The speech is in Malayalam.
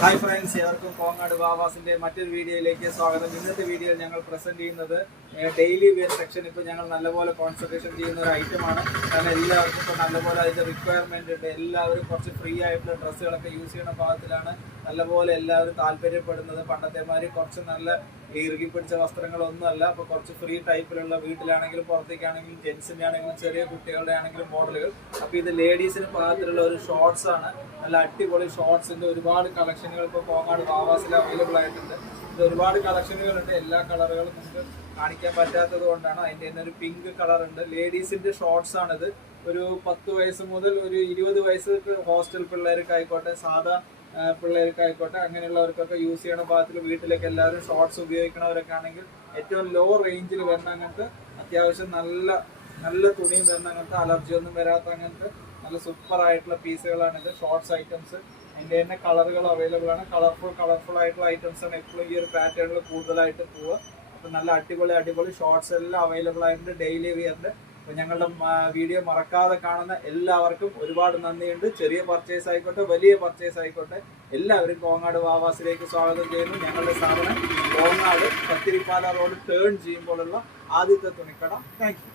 ഹായ് ഫ്രണ്ട്സ്, എവർക്കും കോങ്ങാട് വാവാസിന്റെ മറ്റൊരു വീഡിയോയിലേക്ക് സ്വാഗതം. ഇന്നത്തെ വീഡിയോയിൽ ഞങ്ങൾ പ്രസന്റ് ചെയ്യുന്നത് ഡെയിലി വെയർ സെക്ഷൻ. ഇപ്പോൾ ഞങ്ങൾ നല്ലപോലെ കോൺസെൻട്രേഷൻ ചെയ്യുന്ന ഒരു ഐറ്റമാണ്. കാരണം എല്ലാവർക്കും ഇപ്പോൾ നല്ലപോലെ അതിൻ്റെ റിക്വയർമെന്റ് ഉണ്ട്. എല്ലാവരും കുറച്ച് ഫ്രീ ആയിട്ടുള്ള ഡ്രസ്സുകളൊക്കെ യൂസ് ചെയ്യുന്ന ഭാഗത്തിലാണ് നല്ലപോലെ എല്ലാവരും താല്പര്യപ്പെടുന്നത്. പണ്ടത്തെമാര് കുറച്ച് നല്ല ഇറുകി പിടിച്ച വസ്ത്രങ്ങളൊന്നുമല്ല. അപ്പോൾ കുറച്ച് ഫ്രീ ടൈപ്പിലുള്ള വീട്ടിലാണെങ്കിലും പുറത്തേക്കാണെങ്കിലും ജെൻസിൻ്റെ ആണെങ്കിലും ചെറിയ കുട്ടികളുടെ ആണെങ്കിലും മോഡലുകൾ. അപ്പോൾ ഇത് ലേഡീസിന് പാകത്തിലുള്ള ഒരു ഷോർട്സ് ആണ്. നല്ല അടിപൊളി ഷോർട്സിൻ്റെ ഒരുപാട് കളക്ഷനുകൾ ഇപ്പോൾ കോങ്ങാട് വാവാസിൽ അവൈലബിൾ ആയിട്ടുണ്ട്. ഇത് ഒരുപാട് കളക്ഷനുകളുണ്ട്. എല്ലാ കളറുകളും നമുക്ക് കാണിക്കാൻ പറ്റാത്തത് കൊണ്ടാണ്. അതിൻ്റെ തന്നെ ഒരു പിങ്ക് കളർ ഉണ്ട്. ലേഡീസിൻ്റെ ഷോർട്സ് ആണിത്. ഒരു 10 വയസ്സ് മുതൽ ഒരു 20 വയസ്സ് ഹോസ്റ്റൽ പിള്ളേർക്കായിക്കോട്ടെ, സാധാ പിള്ളേർക്കായിക്കോട്ടെ, അങ്ങനെയുള്ളവർക്കൊക്കെ യൂസ് ചെയ്യണ ഭാഗത്തിൽ വീട്ടിലേക്ക് എല്ലാവരും ഷോർട്സ് ഉപയോഗിക്കണവരൊക്കെ ആണെങ്കിൽ ഏറ്റവും ലോ റേഞ്ചിൽ വരുന്ന അങ്ങനത്തെ അത്യാവശ്യം നല്ല നല്ല തുണിയും വരുന്ന അങ്ങനത്തെ അലർജി ഒന്നും വരാത്ത അങ്ങനത്തെ നല്ല സൂപ്പർ ആയിട്ടുള്ള പീസുകളാണിത്. ഷോർട്സ് ഐറ്റംസ് അതിൻ്റെ തന്നെ കളറുകൾ അവൈലബിൾ ആണ്. കളർഫുൾ ആയിട്ടുള്ള ഐറ്റംസ് ആണ് എപ്പോഴും ഈ ഒരു പാറ്റേണിൽ കൂടുതലായിട്ട് പോവുക. അപ്പം നല്ല അടിപൊളി ഷോർട്സ് എല്ലാം അവൈലബിൾ ആയിട്ടുണ്ട് ഡെയിലി വിയറിൻ്റെ. അപ്പോൾ ഞങ്ങളുടെ വീഡിയോ മറക്കാതെ കാണുന്ന എല്ലാവർക്കും ഒരുപാട് നന്ദിയുണ്ട്. ചെറിയ പർച്ചേസ് ആയിക്കോട്ടെ, വലിയ പർച്ചേസ് ആയിക്കോട്ടെ, എല്ലാവരും കോങ്ങാട് വാവാസിലേക്ക് സ്വാഗതം ചെയ്യുന്നു. ഞങ്ങളുടെ സ്ഥാപനം കോങ്ങാട് പത്തിരിപ്പാല റോഡ് ടേൺ ചെയ്യുമ്പോഴുള്ള ആദ്യത്തെ തുണിക്കട. Thank you.